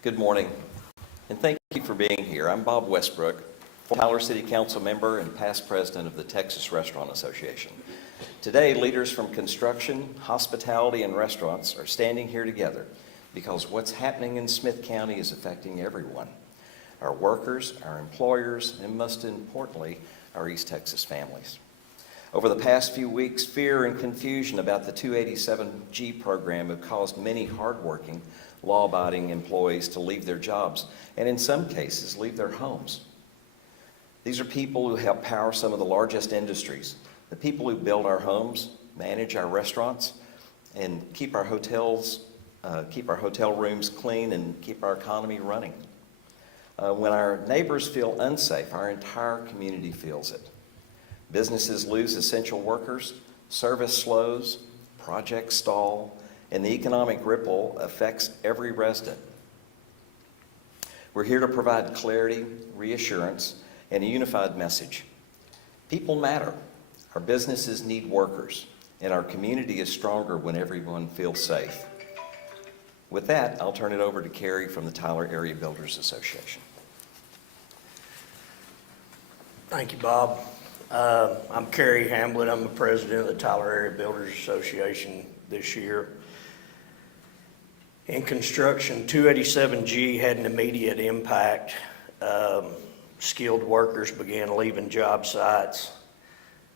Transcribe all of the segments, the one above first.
Good morning, and thank you for being here. I'm Bob Westbrook, Tyler City Council member and past president of the Texas Restaurant Association. Today, leaders from construction, hospitality, and restaurants are standing here together because what's happening in Smith County is affecting everyone. Our workers, our employers, and most importantly, our East Texas families. Over the past few weeks, fear and confusion about the 287G program have caused many hardworking, law-abiding employees to leave their jobs, and in some cases, leave their homes. These are people who help power some of the largest industries, the people who build our homes, manage our restaurants, and keep our hotel rooms clean and keep our economy running. When our neighbors feel unsafe, our entire community feels it. Businesses lose essential workers, service slows, projects stall, and the economic ripple affects every resident. We're here to provide clarity, reassurance, and a unified message. People matter. Our businesses need workers, and our community is stronger when everyone feels safe. With that, I'll turn it over to Carrie from the Tyler Area Builders Association. Thank you, Bob. I'm Kerry Hamblin. I'm the president of the Tyler Area Builders Association this year. In construction, 287G had an immediate impact. Skilled workers began leaving job sites,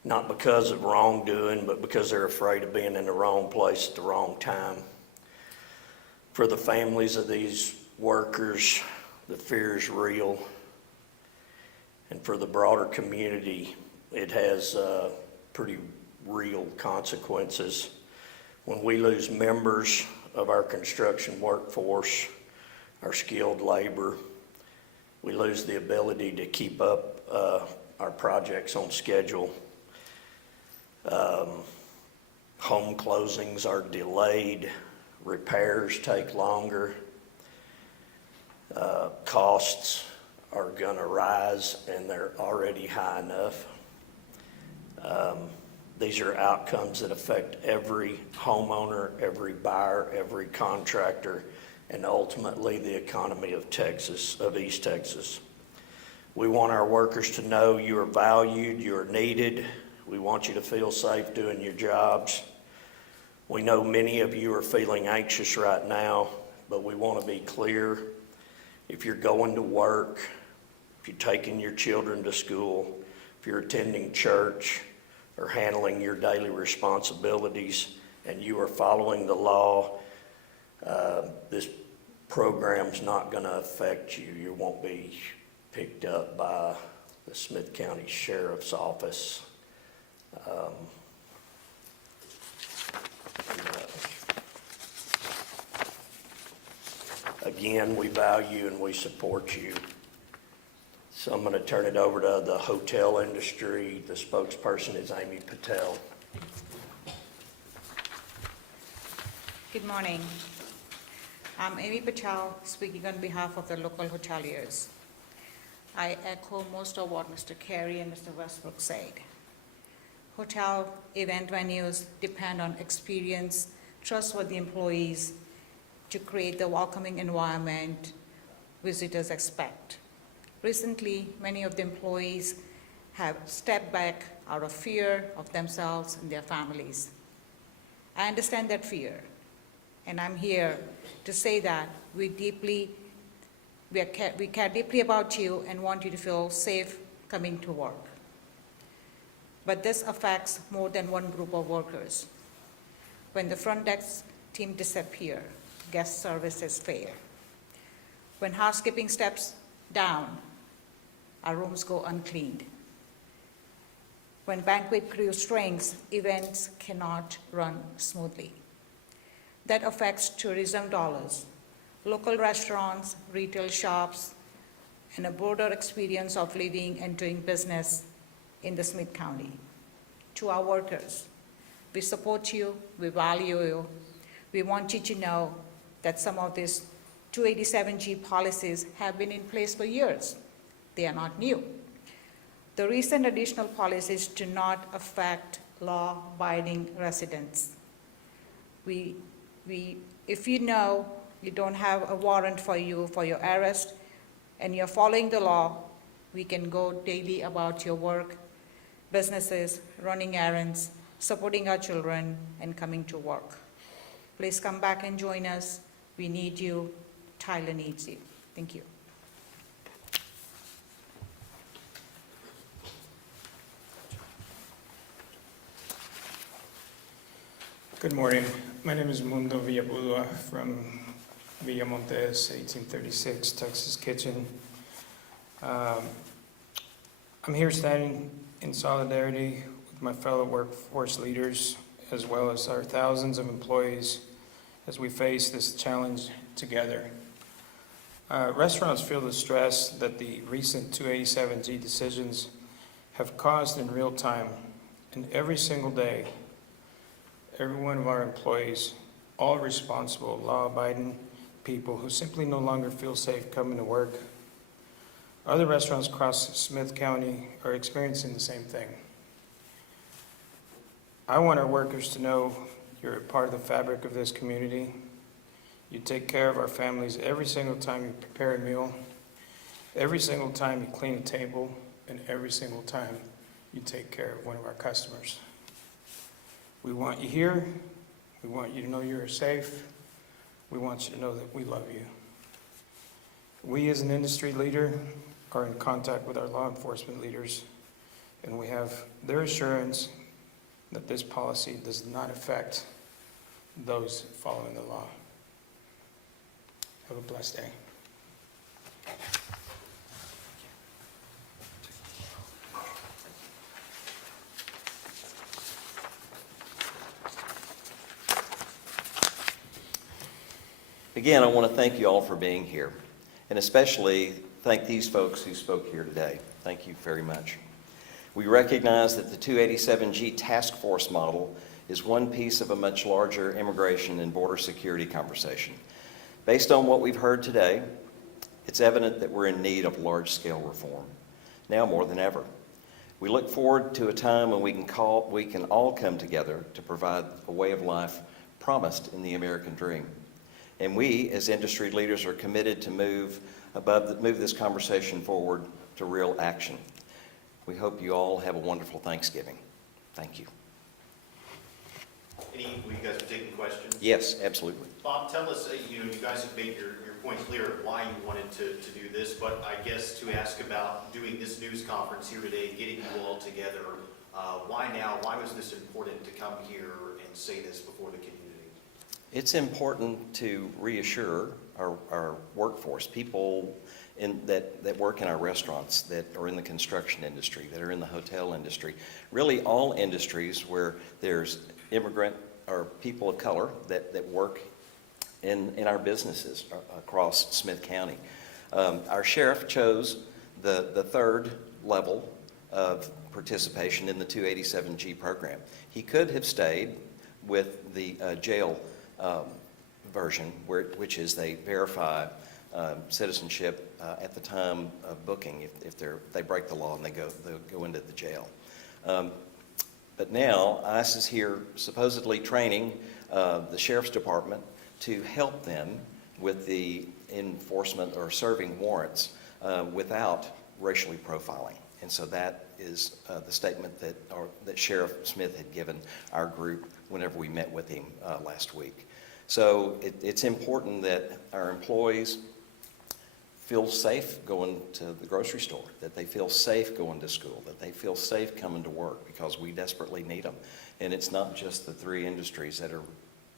not because of wrongdoing, but because they're afraid of being in the wrong place at the wrong time. For the families of these workers, the fear is real. And for the broader community, it has pretty real consequences. When we lose members of our construction workforce, our skilled labor, we lose the ability to keep up our projects on schedule. Home closings are delayed, repairs take longer, costs are gonna rise, and they're already high enough. These are outcomes that affect every homeowner, every buyer, every contractor, and ultimately the economy of Texas, of East Texas. We want our workers to know you are valued, you are needed. We want you to feel safe doing your jobs. We know many of you are feeling anxious right now, but we want to be clear. If you're going to work, if you're taking your children to school, if you're attending church or handling your daily responsibilities, and you are following the law, this program's not going to affect you. You won't be picked up by the Smith County Sheriff's Office. Again, we value and we support you. So I'm going to turn it over to the hotel industry. The spokesperson is Amy Patel. Good morning. I'm Amy Patel, speaking on behalf of the local hoteliers. I echo most of what Mr. Carey and Mr. Westbrook said. Hotel event venues depend on experienced, trustworthy employees to create the welcoming environment visitors expect. Recently, many of the employees have stepped back out of fear of themselves and their families. I understand that fear, and I'm here to say that we care deeply about you and want you to feel safe coming to work. But this affects more than one group of workers. When the front desk team disappear, guest services fail. When housekeeping steps down, our rooms go uncleaned. When banquet crew shrinks, events cannot run smoothly. That affects tourism dollars, local restaurants, retail shops, and a broader experience of living and doing business in the Smith County. To our workers, we support you, we value you. We want you to know that some of these 287G policies have been in place for years. They are not new. The recent additional policies do not affect law-abiding residents. If you know you don't have a warrant for you for your arrest, and you're following the law, we can go daily about your work, businesses, running errands, supporting our children, and coming to work. Please come back and join us. We need you. Tyler needs you. Thank you. Good morning. My name is Mundo Villabudua from Villamontes, 1836 Texas Kitchen. I'm here standing in solidarity with my fellow workforce leaders, as well as our thousands of employees, as we face this challenge together. Restaurants feel the stress that the recent 287G decisions have caused in real time, and every single day, every one of our employees, all responsible, law-abiding people who simply no longer feel safe coming to work. Other restaurants across Smith County are experiencing the same thing. I want our workers to know you're a part of the fabric of this community. You take care of our families every single time you prepare a meal, every single time you clean a table, and every single time you take care of one of our customers. We want you here. We want you to know you're safe. We want you to know that we love you. We as an industry leader are in contact with our law enforcement leaders, and we have their assurance that this policy does not affect those following the law. Have a blessed day. Again, I want to thank you all for being here, and especially thank these folks who spoke here today. Thank you very much. We recognize that the 287G task force model is one piece of a much larger immigration and border security conversation. Based on what we've heard today, it's evident that we're in need of large-scale reform, now more than ever. We look forward to a time when we can all come together to provide a way of life promised in the American dream. And we, as industry leaders, are committed to move this conversation forward to real action. We hope you all have a wonderful Thanksgiving. Thank you. Were you guys taking questions? Yes, absolutely. Bob, tell us, you guys have made your point clear of why you wanted to do this, but I guess to ask about doing this news conference here today, getting you all together, why now? Why was this important to come here and say this before the community? It's important to reassure our workforce, people that work in our restaurants, that are in the construction industry, that are in the hotel industry, really all industries where there's immigrant or people of color that work in our businesses across Smith County. Our sheriff chose the third level of participation in the 287G program. He could have stayed with the jail version, which is they verify citizenship at the time of booking if they break the law and they'll go into the jail. But now ICE is here supposedly training the sheriff's department to help them with the enforcement or serving warrants without racially profiling. And so that is the statement that Sheriff Smith had given our group whenever we met with him last week. So it's important that our employees feel safe going to the grocery store, that they feel safe going to school, that they feel safe coming to work, because we desperately need them. And it's not just the three industries that are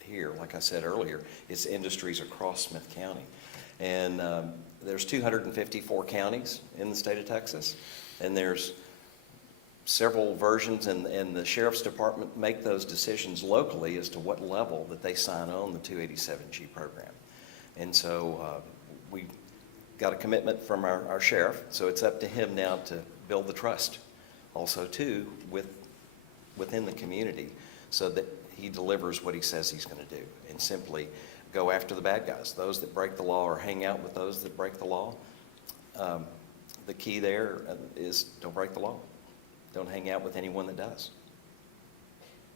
here. Like I said earlier, it's industries across Smith County. And there's 254 counties in the state of Texas, and there's several versions, and the Sheriff's Department make those decisions locally as to what level that they sign on the 287G program. And so we got a commitment from our sheriff, so it's up to him now to build the trust also too within the community, so that he delivers what he says he's going to do, and simply go after the bad guys, those that break the law, or hang out with those that break the law. The key there is don't break the law. Don't hang out with anyone that does.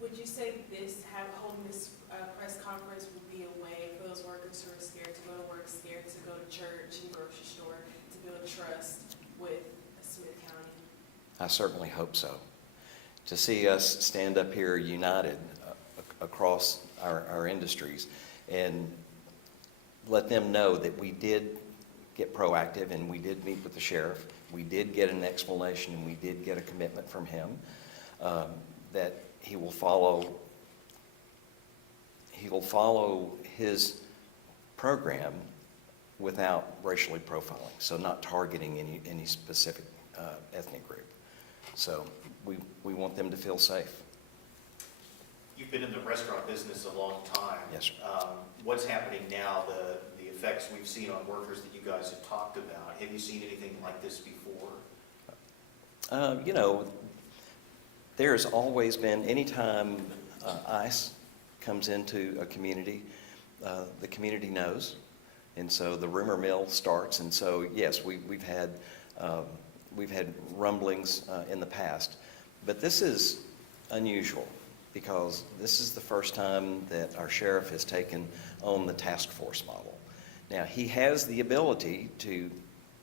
Would you say holding this press conference would be a way for those those workers who are scared to go to work, scared to go to church and grocery store, to build trust with Smith County. I certainly hope so. To see us stand up here united across our industries and let them know that we did get proactive and we did meet with the sheriff. We did get an explanation and we did get a commitment from him that he will follow his program without racially profiling, so not targeting any specific ethnic group. So we want them to feel safe. You've been in the restaurant business a long time. Yes, sir. What's happening now, the effects we've seen on workers that you guys have talked about? Have you seen anything like this before? You know, there's always been, anytime ICE comes into a community, the community knows. And so the rumor mill starts. And so, yes, we've had rumblings in the past. But this is unusual because this is the first time that our sheriff has taken on the task force model. Now, he has the ability to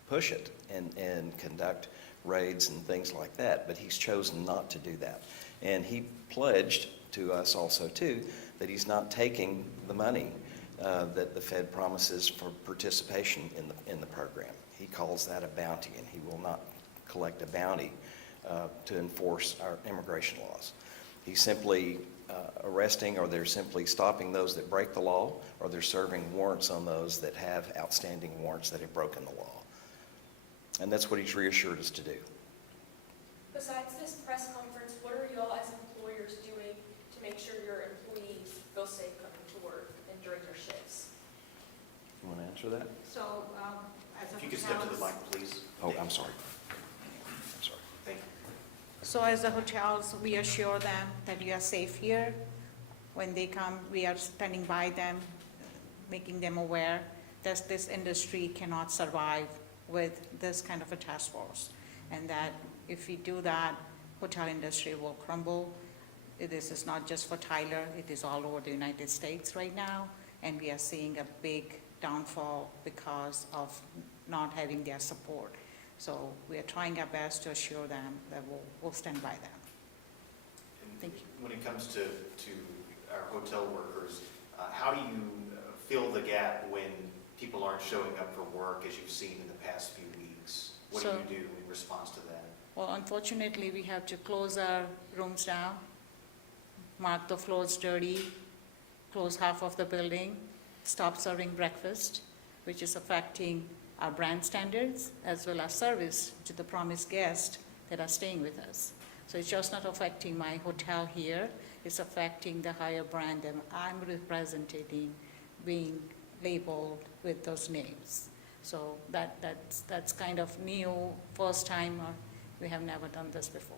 push it and conduct raids and things like that, but he's chosen not to do that. And he pledged to us also, too, that he's not taking the money that the Fed promises for participation in the program. He calls that a bounty, and he will not collect a bounty to enforce our immigration laws. He's simply arresting, or they're simply stopping those that break the law, or they're serving warrants on those that have outstanding warrants that have broken the law. And that's what he's reassured us to do. Besides this press conference, what are y'all as employers doing to make sure your employees feel safe coming to work and during their shifts? You want to answer that? So, as a If you could step to the hotels- mic, please. Oh, I'm sorry. I'm sorry. Thank you. So as the hotels, we assure them that you are safe here. When they come, we are standing by them, making them aware that this industry cannot survive with this kind of a task force. And that if we do that, hotel industry will crumble. This is not just for Tyler, it is all over the United States right now. And we are seeing a big downfall because of not having their support. So we are trying our best to assure them that we'll stand by them. And Thank you. when it comes to our hotel workers, how do you fill the gap when people aren't showing up for work, as you've seen in the past few weeks? What do So- you do in response to that? Well, unfortunately, we have to close our rooms down, mark the floors dirty, close half of the building, stop serving breakfast, which is affecting our brand standards as well as service to the promised guests that are staying with us. So it's just not affecting my hotel here, it's affecting the higher brand that I'm representing being labeled with those names. So that's kind of new, first time, or we have never done this before.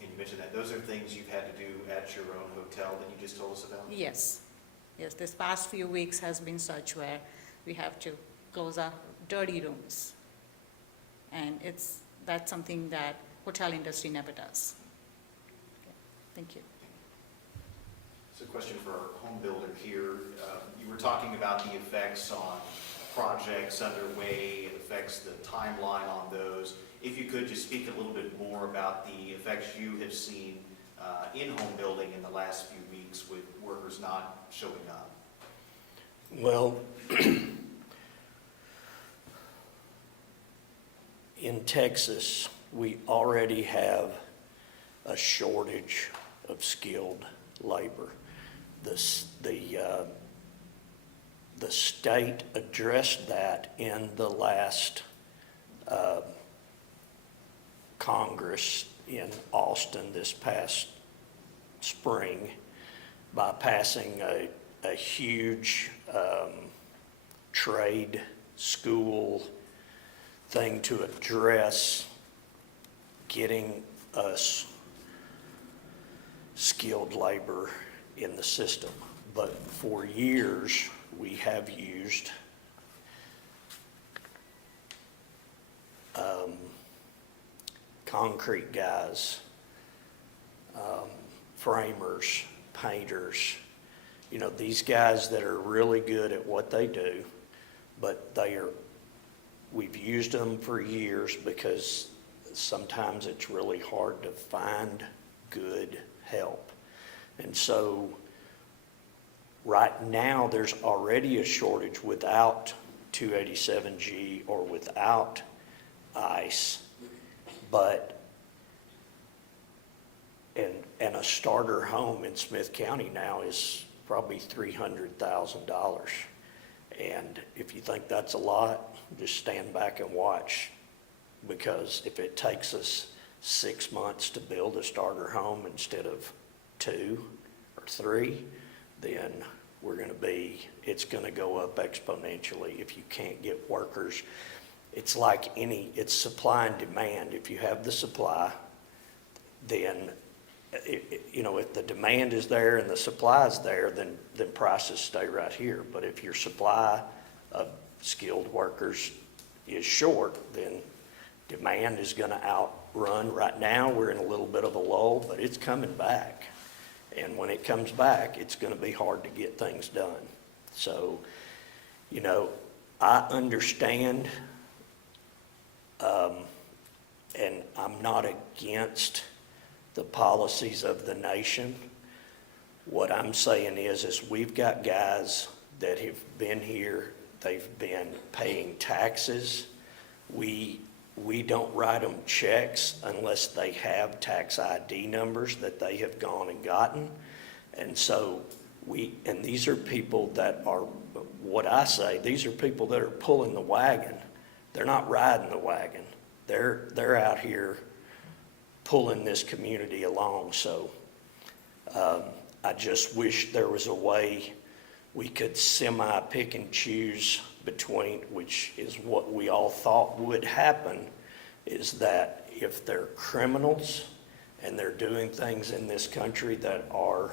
And you mentioned that those are things you've had to do at your own hotel that you just told us about? Yes, this past few weeks has been such where we have to close our dirty rooms. And that's something that hotel industry never does. Okay, thank you. So a question for our home builder here. You were talking about the effects on projects underway, it affects the timeline on those. If you could just speak a little bit more about the effects you have seen in home building in the last few weeks with workers not showing up. Well, in Texas, we already have a shortage of skilled labor. The state addressed that in the last Congress in Austin this past spring by passing a huge trade school thing to address getting us skilled labor in the system. But for years, we have used concrete guys, framers, painters. you know, these guys that are really good at what they do, but we've used them for years because sometimes it's really hard to find good help. And so right now, there's already a shortage without 287G or without ICE, and a starter home in Smith County now is probably $300,000. And if you think that's a lot, just stand back and watch, because if it takes us 6 months to build a starter home instead of 2 or 3, then it's gonna go up exponentially if you can't get workers. It's like it's supply and demand. If you have the supply, then, if the demand is there and the supply is there, then prices stay right here. But if your supply of skilled workers is short, then demand is gonna outrun. Right now, we're in a little bit of a lull, but it's coming back. And when it comes back, it's gonna be hard to get things done. So, I understand, and I'm not against the policies of the nation. What I'm saying is we've got guys that have been here, they've been paying taxes. We don't write them checks unless they have tax ID numbers that they have gone and gotten. And so and these are people that are, what I say, these are people that are pulling the wagon. They're not riding the wagon. They're out here pulling this community along. So I just wish there was a way we could semi-pick and choose between, which is what we all thought would happen, is that if they're criminals and they're doing things in this country that are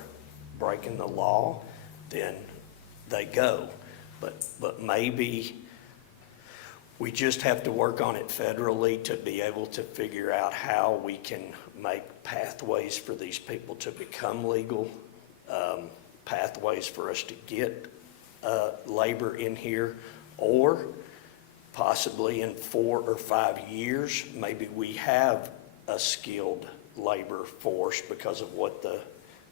breaking the law, then they go. But maybe we just have to work on it federally to be able to figure out how we can make pathways for these people to become legal, pathways for us to get labor in here, or possibly in 4 or 5 years, maybe we have a skilled labor force because of what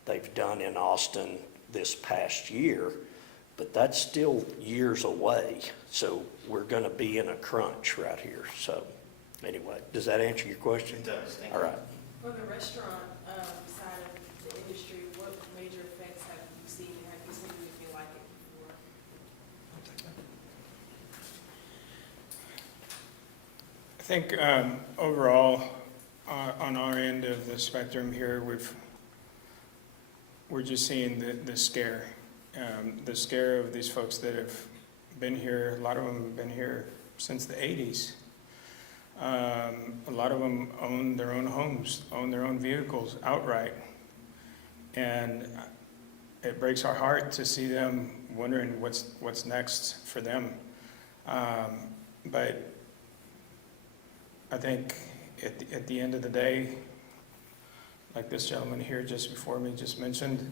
they've done in Austin this past year, but that's still years away. So we're gonna be in a crunch right here. So anyway, does that answer your question? It does, thank you. All right. For the restaurant side of the industry, what major effects have you seen? Have you seen anything like it before? I think overall, on our end of the spectrum here, we're just seeing the scare of these folks that have been here. A lot of them have been here since the 80s. A lot of them own their own homes, own their own vehicles outright. And it breaks our heart to see them wondering what's next for them. But I think at the end of the day, like this gentleman here just before me just mentioned,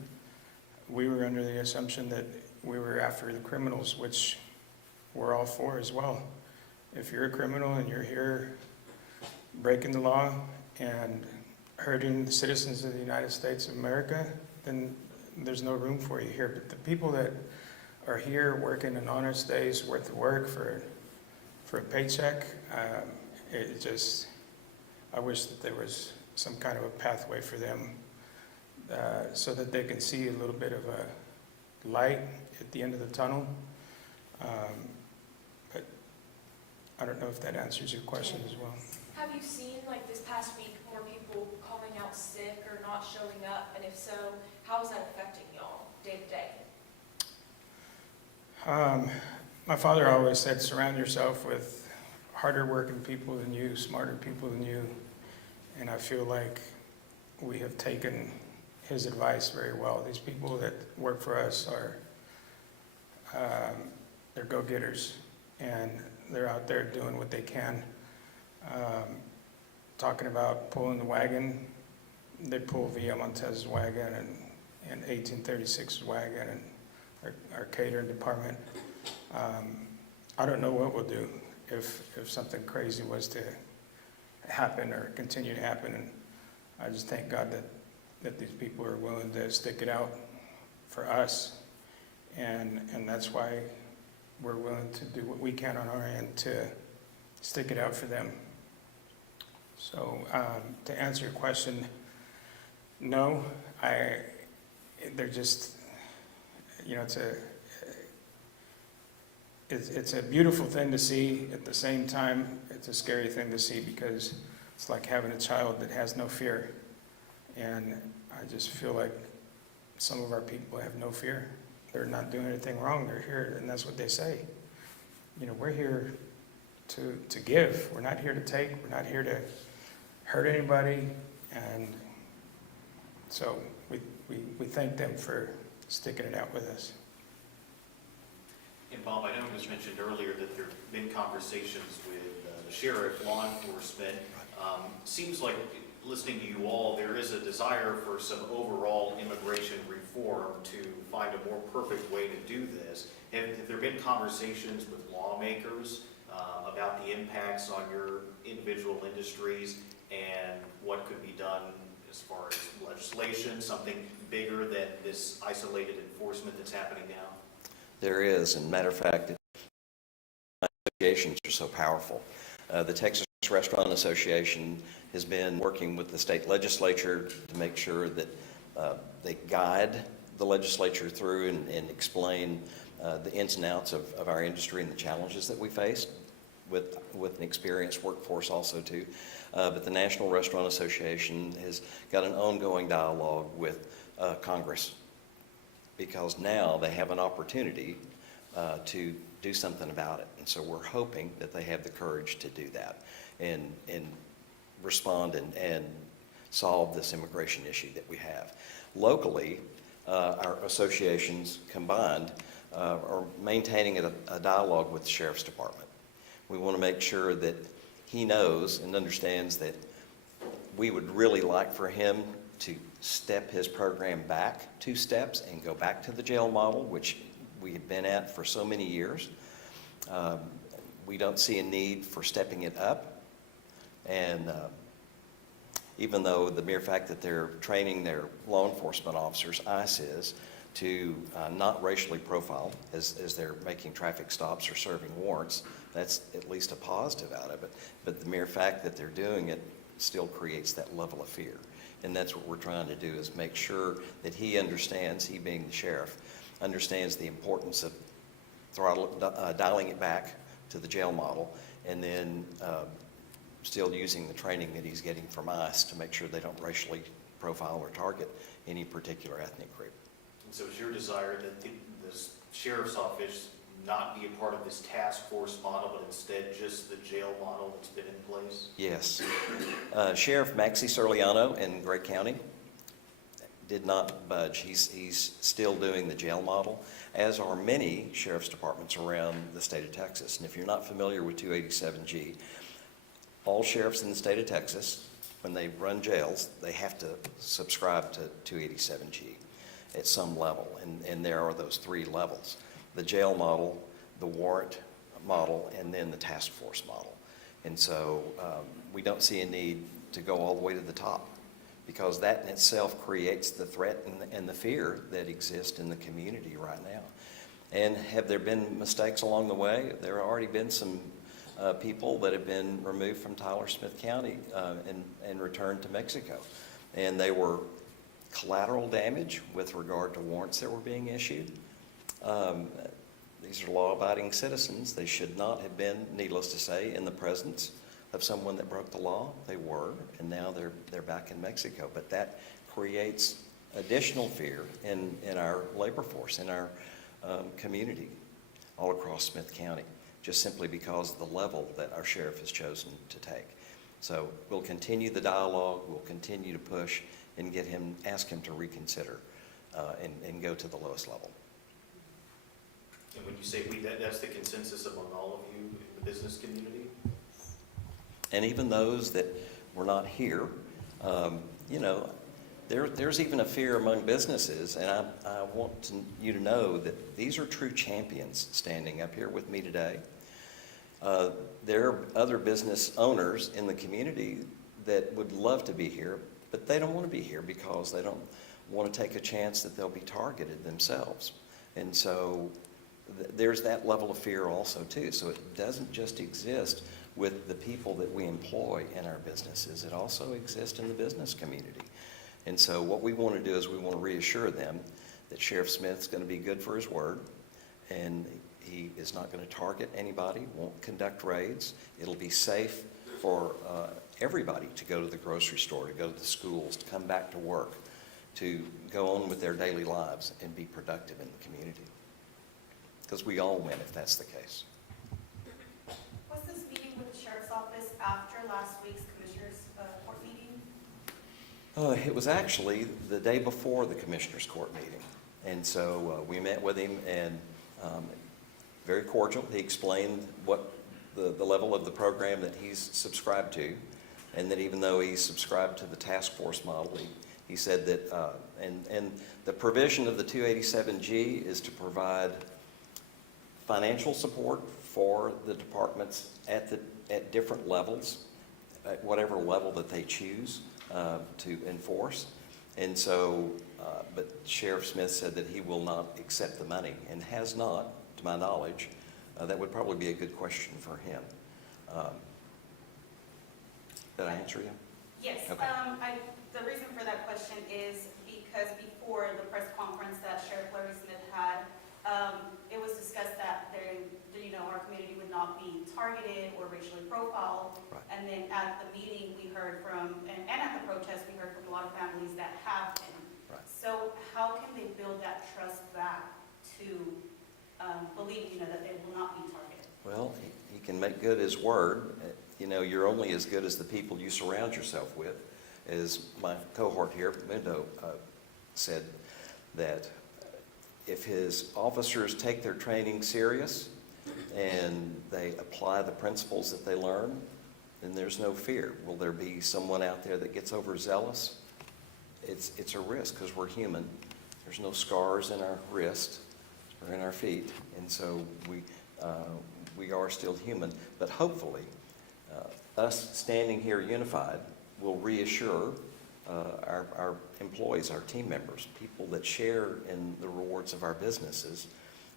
we were under the assumption that we were after the criminals, which we're all for as well. If you're a criminal and you're here breaking the law and hurting the citizens of the United States of America, then there's no room for you here. But the people that are here working an honest day's worth of work for a paycheck, I wish that there was some kind of a pathway for them so that they can see a little bit of a light at the end of the tunnel. But I don't know if that answers your question as well. Have you seen, like this past week, more people calling out sick or not showing up? And if so, how is that affecting y'all day to day? My father always said, surround yourself with harder working people than you, smarter people than you. And I feel like we have taken his advice very well. These people that work for us are, they're go-getters, and they're out there doing what they can. Talking about pulling the wagon, they pull Villa Montez's wagon and 1836's wagon, our catering department. I don't know what we'll do if something crazy was to happen or continue to happen. And I just thank God that these people are willing to stick it out for us. And that's why we're willing to do what we can on our end to stick it out for them. So to answer your question, no, they're just, you know, it's a beautiful thing to see. At the same time, it's a scary thing to see because it's like having a child that has no fear. And I just feel like some of our people have no fear. They're not doing anything wrong. They're here, and that's what they say. You know, we're here to give. We're not here to take. We're not here to hurt anybody. And so we thank them for sticking it out with us. And Bob, I know it was mentioned earlier that there have been conversations with the sheriff, law enforcement. Seems like, listening to you all, there is a desire for some overall immigration reform to find a more perfect way to do this. Have there been conversations with lawmakers about the impacts on your individual industries and what could be done as far as legislation, something bigger than this isolated enforcement that's happening now? There is, and matter of fact, associations are so powerful. The Texas Restaurant Association has been working with the state legislature to make sure that they guide the legislature through and explain the ins and outs of our industry and the challenges that we face with an experienced workforce also too. But the National Restaurant Association has got an ongoing dialogue with Congress, because now they have an opportunity to do something about it. And so we're hoping that they have the courage to do that and respond and solve this immigration issue that we have. Locally, our associations combined are maintaining a dialogue with the Sheriff's Department. We want to make sure that he knows and understands that we would really like for him to step his program back 2 steps and go back to the jail model, which we have been at for so many years. We don't see a need for stepping it up. And even though the mere fact that they're training their law enforcement officers, ICE is, to not racially profile as they're making traffic stops or serving warrants, that's at least a positive out of it. But the mere fact that they're doing it still creates that level of fear. And that's what we're trying to do, is make sure that he understands, he being the sheriff, understands the importance of dialing it back to the jail model, and then still using the training that he's getting from ICE to make sure they don't racially profile or target any particular ethnic group. And so it's your desire that the sheriff's office not be a part of this task force model, but instead just the jail model that's been in place? Yes. Sheriff Maxie Serliano in Gray County did not budge. He's still doing the jail model, as are many sheriff's departments around the state of Texas. And if you're not familiar with 287G, all sheriffs in the state of Texas, when they run jails, they have to subscribe to 287G at some level. And there are those 3 levels: the jail model, the warrant model, and then the task force model. And so we don't see a need to go all the way to the top, because that in itself creates the threat and the fear that exist in the community right now. And have there been mistakes along the way? There have already been some people that have been removed from Tyler Smith County and returned to Mexico. And they were collateral damage with regard to warrants that were being issued. These are law-abiding citizens. They should not have been, needless to say, in the presence of someone that broke the law. They were, and now they're back in Mexico. But that creates additional fear in our labor force, in our community all across Smith County, just simply because of the level that our sheriff has chosen to take. So we'll continue the dialogue, we'll continue to push and ask him to reconsider and go to the lowest level. And when you say we, that's the consensus among all of you in the business community? And even those that were not here, you know, There's even a fear among businesses, and I want you to know that these are true champions standing up here with me today. There are other business owners in the community that would love to be here, but they don't want to be here because they don't want to take a chance that they'll be targeted themselves. And so there's that level of fear also too. So it doesn't just exist with the people that we employ in our businesses. It also exists in the business community. And so what we want to do is we want to reassure them that Sheriff Smith's going to be good for his word, and he is not going to target anybody, won't conduct raids. It'll be safe for everybody to go to the grocery store, to go to the schools, to come back to work, to go on with their daily lives and be productive in the community. Because we all win if that's the case. Was this meeting with the sheriff's office after last week's commissioners' court meeting? It was actually the day before the Commissioners Court meeting. And so we met with him, and very cordial. He explained what the level of the program that he's subscribed to, and that even though he's subscribed to the task force model, he said that, and the provision of the 287G is to provide financial support for the departments at different levels, at whatever level that they choose to enforce. And so, but Sheriff Smith said that he will not accept the money, and has not, to my knowledge. That would probably be a good question for him. Did I answer you? Yes. Okay. The reason for that question is because before the press conference that Sheriff Larry Smith had, it was discussed that our community would not be targeted or racially profiled. Right. And then at the meeting, we heard from, and at the protest, we heard from a lot of families that have been. Right. So how can they build that trust back to believe, that they will not be targeted? Well, he can make good his word. You're only as good as the people you surround yourself with. As my cohort here, Mundo, said, that if his officers take their training serious and they apply the principles that they learn, then there's no fear. Will there be someone out there that gets overzealous? It's a risk, because we're human. There's no scars in our wrist or in our feet, and so we are still human. But hopefully, us standing here unified will reassure our employees, our team members, people that share in the rewards of our businesses,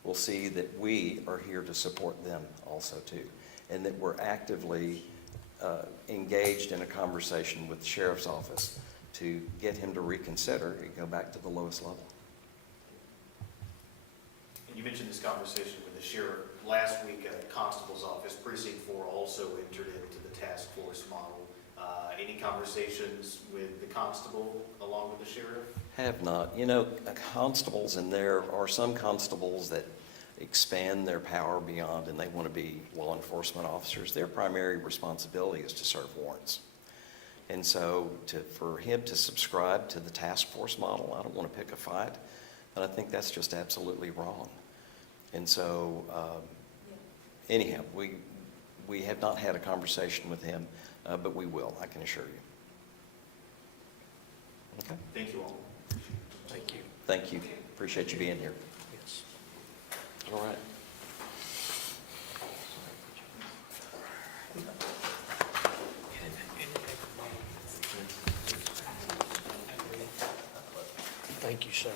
will see that we are here to support them also too, and that we're actively engaged in a conversation with the sheriff's office to get him to reconsider and go back to the lowest level. And you mentioned this conversation with the sheriff last week at the constable's office. Precinct 4 also entered into the task force model. Any conversations with the constable along with the sheriff? Have not. Constables, and there are some constables that expand their power beyond, and they want to be law enforcement officers. Their primary responsibility is to serve warrants. And so for him to subscribe to the task force model, I don't want to pick a fight, but I think that's just absolutely wrong. And so anyhow, we have not had a conversation with him, but we will, I can assure you. Okay? Thank you all. Thank you. Thank you. Appreciate you being here. Yes. All right. Thank you, sir.